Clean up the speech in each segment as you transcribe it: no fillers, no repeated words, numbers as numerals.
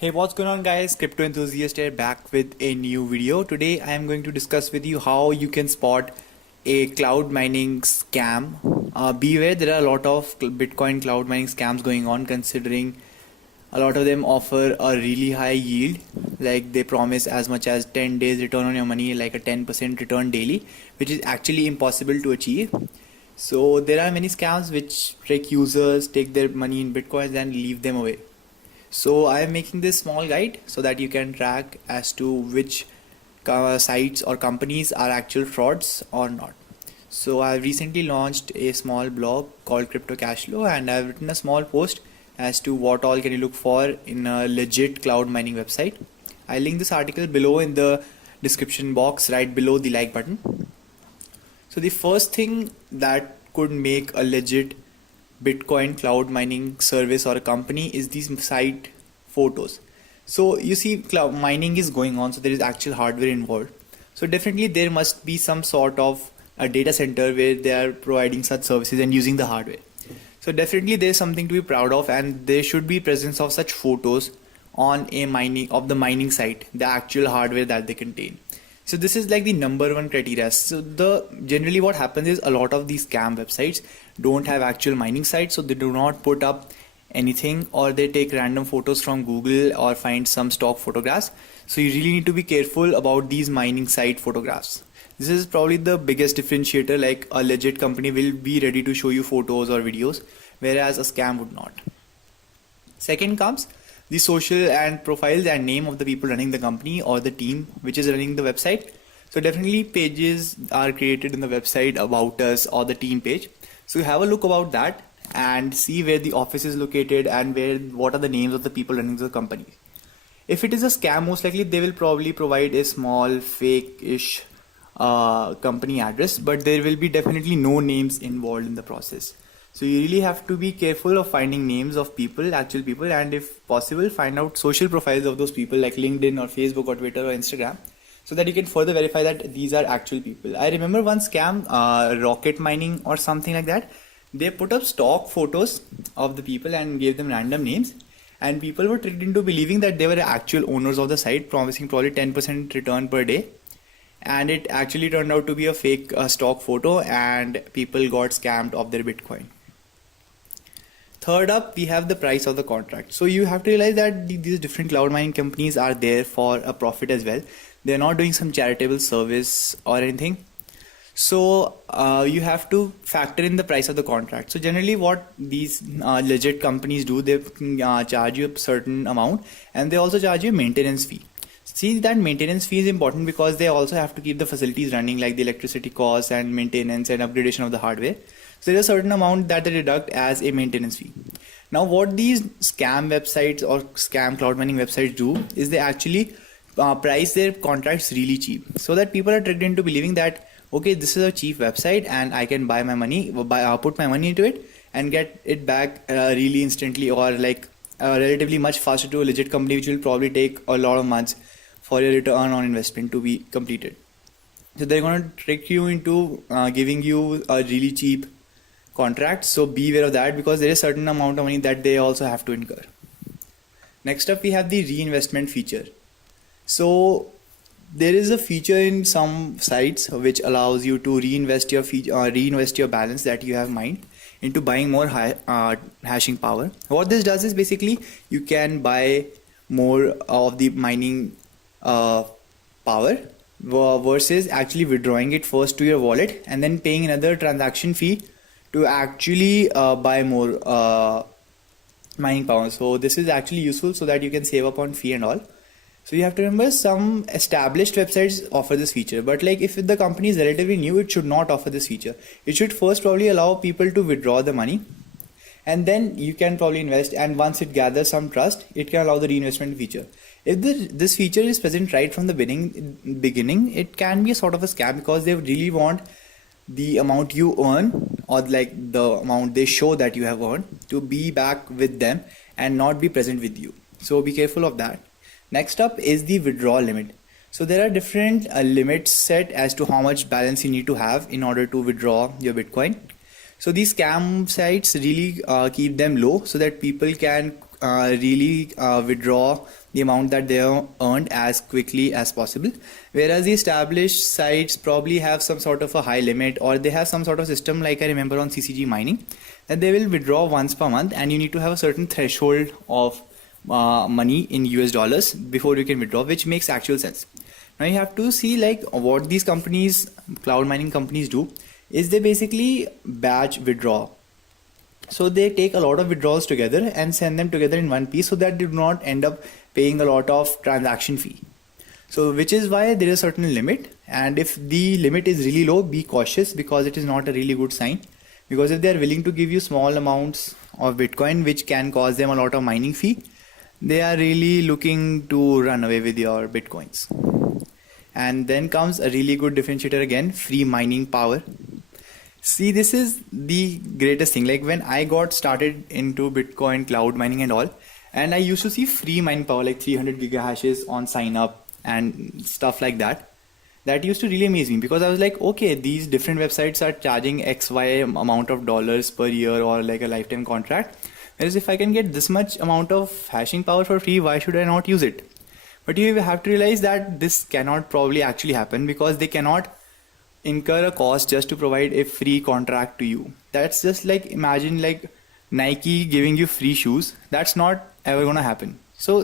Hey, what's going on guys? Crypto enthusiast here, back with a new video. Today I am going to discuss with you how you can spot a cloud mining scam. Beware, there are a lot of Bitcoin cloud mining scams going on, considering a lot of them offer a really high yield. Like they promise as much as 10 days return on your money, like a 10% return daily, which is actually impossible to achieve. So there are many scams which trick users, take their money in Bitcoins and leave them away. So I am making this small guide so that you can track as to which sites or companies are actual frauds or not. So I've recently launched a small blog called Crypto Cashflow, and I've written a small post as to what all can you look for in a legit cloud mining website. I'll link this article below in the description box right below the like button. So the first thing that could make a legit Bitcoin cloud mining service or a company is these site photos. So you see, cloud mining is going on, so there is actual hardware involved. So definitely there must be some sort of a data center where they are providing such services and using the hardware. So definitely there is something to be proud of, and there should be presence of such photos on a mining site, the actual hardware that they contain. So this is like the number one criteria. So generally what happens is a lot of these scam websites don't have actual mining sites, so they do not put up anything, or they take random photos from Google or find some stock photographs. So you really need to be careful about these mining site photographs. This is probably the biggest differentiator. Like a legit company will be ready to show you photos or videos, whereas a scam would not. Second comes the social and profiles and name of the people running the company or the team which is running the website. So definitely pages are created in the website about us or the team page. So you have a look about that and see where the office is located and what are the names of the people running the company. If it is a scam, most likely they will probably provide a small fake-ish company address, but there will be definitely no names involved in the process. So you really have to be careful of finding names of people, actual people, and if possible find out social profiles of those people like LinkedIn or Facebook or Twitter or Instagram, so that you can further verify that these are actual people. I remember one scam, rocket mining or something like that. They put up stock photos of the people and gave them random names, and people were tricked into believing that they were actual owners of the site, promising probably 10% return per day. And it actually turned out to be a fake stock photo, and people got scammed of their Bitcoin. Third up, we have the price of the contract. So you have to realize that these different cloud mining companies are there for a profit as well. They're not doing some charitable service or anything. So you have to factor in the price of the contract. So generally what these legit companies do, they charge you a certain amount, and they also charge you a maintenance fee. See, that maintenance fee is important because they also have to keep the facilities running, like the electricity costs and maintenance and upgradation of the hardware. So there's a certain amount that they deduct as a maintenance fee. Now what these scam websites or scam cloud mining websites do is they actually price their contracts really cheap, so that people are tricked into believing that, okay, this is a cheap website and I can put my money into it and get it back really instantly, or like relatively much faster to a legit company, which will probably take a lot of months for your return on investment to be completed. So they're going to trick you into giving you a really cheap contract. So beware of that, because there is a certain amount of money that they also have to incur. Next up, we have the reinvestment feature. So there is a feature in some sites which allows you to reinvest your balance that you have mined into buying more hashing power. What this does is basically you can buy more of the mining power versus actually withdrawing it first to your wallet and then paying another transaction fee to actually buy more mining power. So this is actually useful so that you can save up on fee and all. So you have to remember, some established websites offer this feature, but like if the company is relatively new, it should not offer this feature. It should first probably allow people to withdraw the money, and then you can probably invest, and once it gathers some trust, it can allow the reinvestment feature. If this feature is present right from the beginning, it can be a sort of a scam, because they really want the amount you earn, or like the amount they show that you have earned, to be back with them and not be present with you. So be careful of that. Next up is the withdrawal limit. So there are different limits set as to how much balance you need to have in order to withdraw your Bitcoin. So these scam sites really keep them low so that people can really withdraw the amount that they have earned as quickly as possible, whereas the established sites probably have some sort of a high limit, or they have some sort of system, like I remember on CCG mining, that they will withdraw once per month and you need to have a certain threshold of money in US dollars before you can withdraw, which makes actual sense. Now you have to see like what these companies, cloud mining companies, do is they basically batch withdraw. So they take a lot of withdrawals together and send them together in one piece so that they do not end up paying a lot of transaction fee. So which is why there is a certain limit, and if the limit is really low, be cautious, because it is not a really good sign. Because if they are willing to give you small amounts of Bitcoin which can cause them a lot of mining fee, they are really looking to run away with your Bitcoins. And then comes a really good differentiator again, free mining power. See, this is the greatest thing. Like when I got started into Bitcoin cloud mining and all, and I used to see free mining power like 300 gigahashes on sign up and stuff like that. That used to really amaze me, because I was like, okay, these different websites are charging XY amount of dollars per year or like a lifetime contract. Whereas if I can get this much amount of hashing power for free, why should I not use it? But you have to realize that this cannot probably actually happen, because they cannot incur a cost just to provide a free contract to you. That's just like, imagine like Nike giving you free shoes. That's not ever gonna happen. So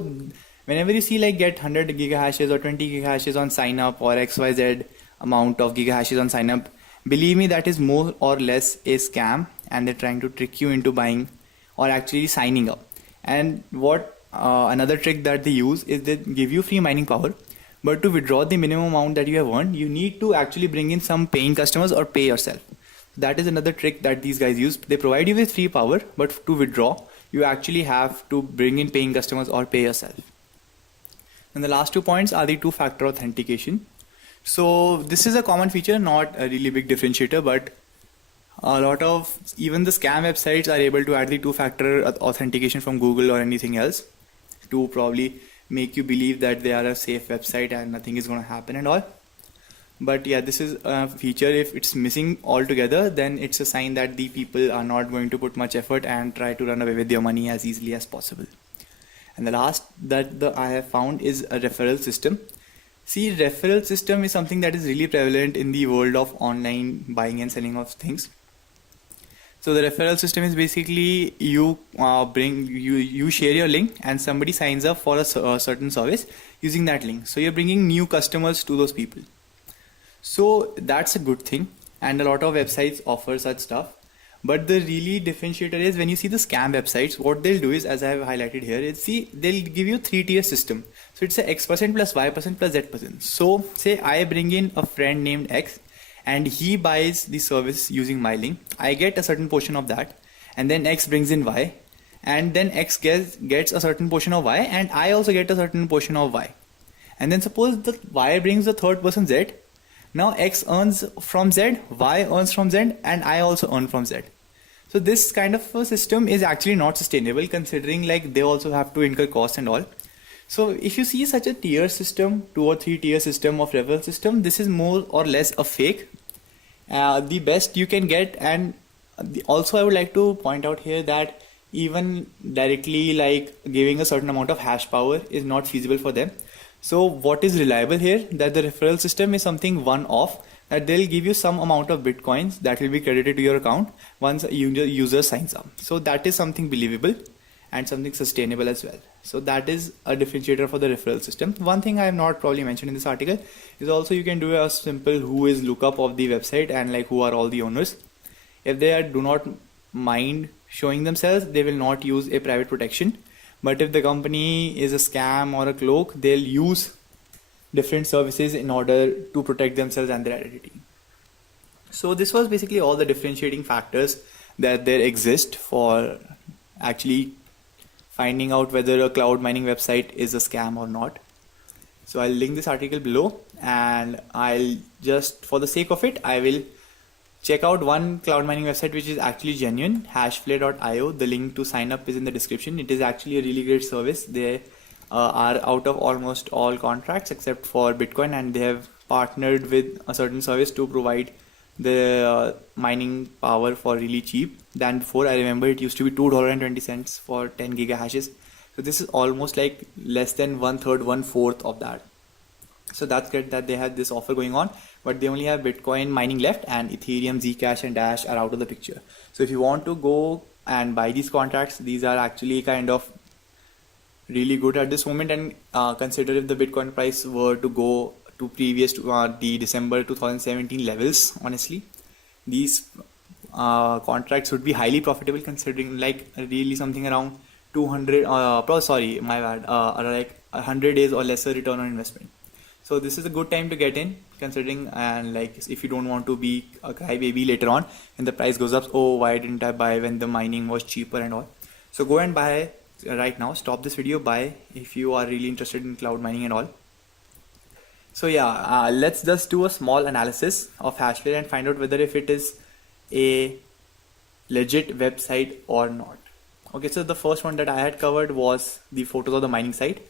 whenever you see like get 100 gigahashes or 20 gigahashes on sign up, or XYZ amount of gigahashes on sign up, believe me, that is more or less a scam, and they're trying to trick you into buying or actually signing up. And what another trick that they use is they give you free mining power, but to withdraw the minimum amount that you have earned, you need to actually bring in some paying customers or pay yourself. That is another trick that these guys use. They provide you with free power, but to withdraw, you actually have to bring in paying customers or pay yourself. And the last 2 points are the two-factor authentication. So this is a common feature, not a really big differentiator, but a lot of even the scam websites are able to add the two-factor authentication from Google or anything else to probably make you believe that they are a safe website and nothing is going to happen and all. But yeah, this is a feature. If it's missing altogether, then it's a sign that the people are not going to put much effort and try to run away with your money as easily as possible. And the last that I have found is a referral system. See, referral system is something that is really prevalent in the world of online buying and selling of things. So the referral system is basically you share your link and somebody signs up for a certain service using that link. So you're bringing new customers to those people. So that's a good thing, and a lot of websites offer such stuff. But the really differentiator is when you see the scam websites, what they'll do is, as I have highlighted here, is see they'll give you 3-tier system. So it's a X% plus Y% plus Z%. So say I bring in a friend named X, and he buys the service using my link. I get a certain portion of that, and then X brings in Y, and then X gets a certain portion of Y, and I also get a certain portion of Y. And then suppose the Y brings the third person Z. Now X earns from Z, Y earns from Z, and I also earn from Z. So this kind of a system is actually not sustainable, considering like they also have to incur costs and all. So if you see such a tier system, 2 or 3 tier system of referral system, this is more or less a fake. The best you can get, and also I would like to point out here that even directly like giving a certain amount of hash power is not feasible for them. So what is reliable here, that the referral system is something one-off, that they'll give you some amount of Bitcoins that will be credited to your account once a user signs up. So that is something believable and something sustainable as well. So that is a differentiator for the referral system. One thing I have not probably mentioned in this article is also you can do a simple who is lookup of the website and like who are all the owners. If they do not mind showing themselves, they will not use a private protection. But if the company is a scam or a cloak, they'll use different services in order to protect themselves and their identity. So this was basically all the differentiating factors that there exist for actually finding out whether a cloud mining website is a scam or not. So I'll link this article below, and I'll just, for the sake of it, I will check out one cloud mining website which is actually genuine, hashflare.io. The link to sign up is in the description. It is actually a really great service. They are out of almost all contracts except for Bitcoin, and they have partnered with a certain service to provide the mining power for really cheap than before. I remember it used to be $2.20 for 10 gigahashes, So this is almost like less than 1/3, 1/4 of that. So that's good that they have this offer going on, but they only have Bitcoin mining left, and Ethereum, Zcash, and Dash are out of the picture. So if you want to go and buy these contracts, these are actually kind of really good at this moment. And consider if the Bitcoin price were to go to previous to the December 2017 levels, honestly, these contracts would be highly profitable, considering like really something around 200 sorry, my bad, like 100 days or lesser return on investment. So this is a good time to get in, considering, and like if you don't want to be a crybaby later on and the price goes up, oh why didn't I buy when the mining was cheaper and all. So go and buy right now, stop this video, buy if you are really interested in cloud mining and all. So yeah, let's just do a small analysis of hashflare and find out whether if it is a legit website or not. Okay, so the first one that I had covered was the photos of the mining site.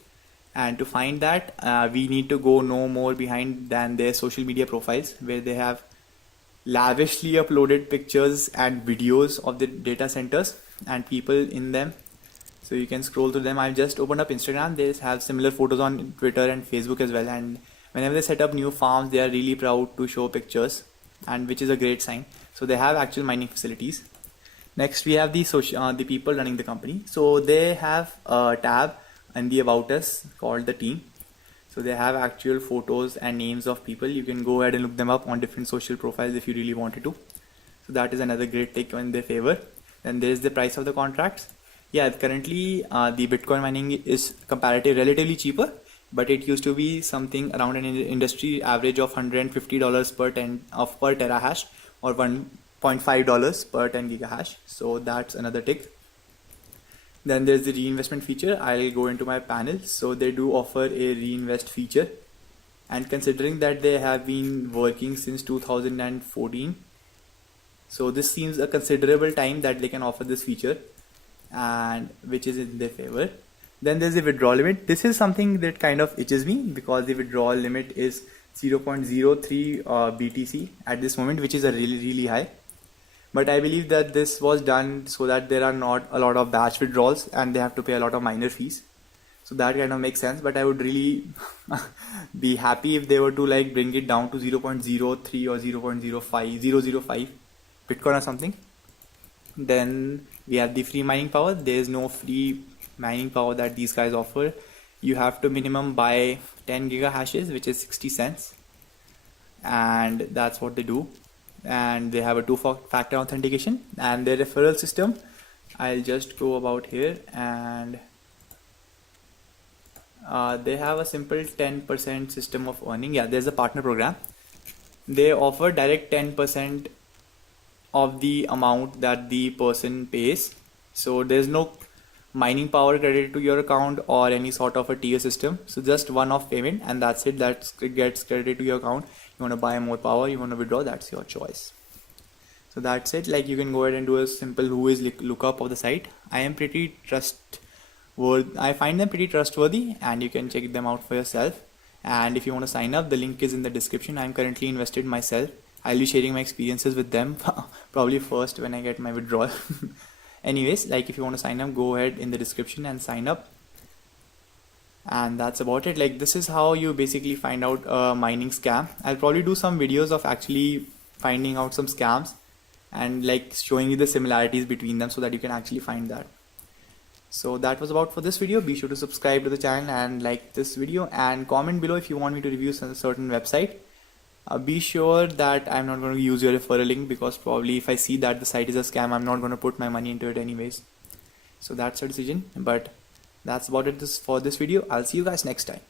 And to find that, we need to go no more behind than their social media profiles, where they have lavishly uploaded pictures and videos of the data centers and people in them. So you can scroll through them. I've just opened up Instagram. They have similar photos on Twitter and Facebook as well. And whenever they set up new farms, they are really proud to show pictures, and which is a great sign. So they have actual mining facilities. Next, we have the people running the company. So they have a tab and the about us called the team. So they have actual photos and names of people. You can go ahead and look them up on different social profiles if you really wanted to. So that is another great take in their favor. Then there is the price of the contracts. Yeah, currently the Bitcoin mining is relatively cheaper, but it used to be something around an industry average of $150 per terahash, or $1.5 per 10 gigahash. So that's another tick. Then there's the reinvestment feature. I'll go into my panel. So they do offer a reinvest feature, and considering that they have been working since 2014, so this seems a considerable time that they can offer this feature, and which is in their favor. Then there's the withdrawal limit. This is something that kind of itches me, because the withdrawal limit is 0.03 BTC at this moment, which is a really high. But I believe that this was done so that there are not a lot of batch withdrawals and they have to pay a lot of miner fees. So that kind of makes sense. But I would really be happy if they were to like bring it down to 0.03 or 0.05 Bitcoin or something. Then we have the free mining power. There is no free mining power that these guys offer. You have to minimum buy 10 gigahashes, which is 60 cents. And that's what they do. And they have a two-factor authentication, and their referral system, I'll just go about here, and they have a simple 10% system of earning. Yeah, there's a partner program. They offer direct 10% of the amount that the person pays. So there's no mining power credited to your account or any sort of a tier system. So just one-off payment, and that's it. That gets credited to your account. You want to buy more power, you want to withdraw, that's your choice. So that's it. Like you can go ahead and do a simple whois lookup of the site. I find them pretty trustworthy, and you can check them out for yourself. And if you want to sign up, the link is in the description. I'm currently invested myself. I'll be sharing my experiences with them probably first when I get my withdrawal. Anyways, like if you want to sign up, go ahead in the description and sign up. And that's about it. Like this is how you basically find out a mining scam. I'll probably do some videos of actually finding out some scams and like showing you the similarities between them so that you can actually find that. So that was about for this video. Be sure to subscribe to the channel and like this video, and comment below if you want me to review some certain website. Be sure that I'm not going to use your referral link, because probably if I see that the site is a scam, I'm not going to put my money into it anyways. So that's a decision, but that's about it for this video. I'll see you guys next time.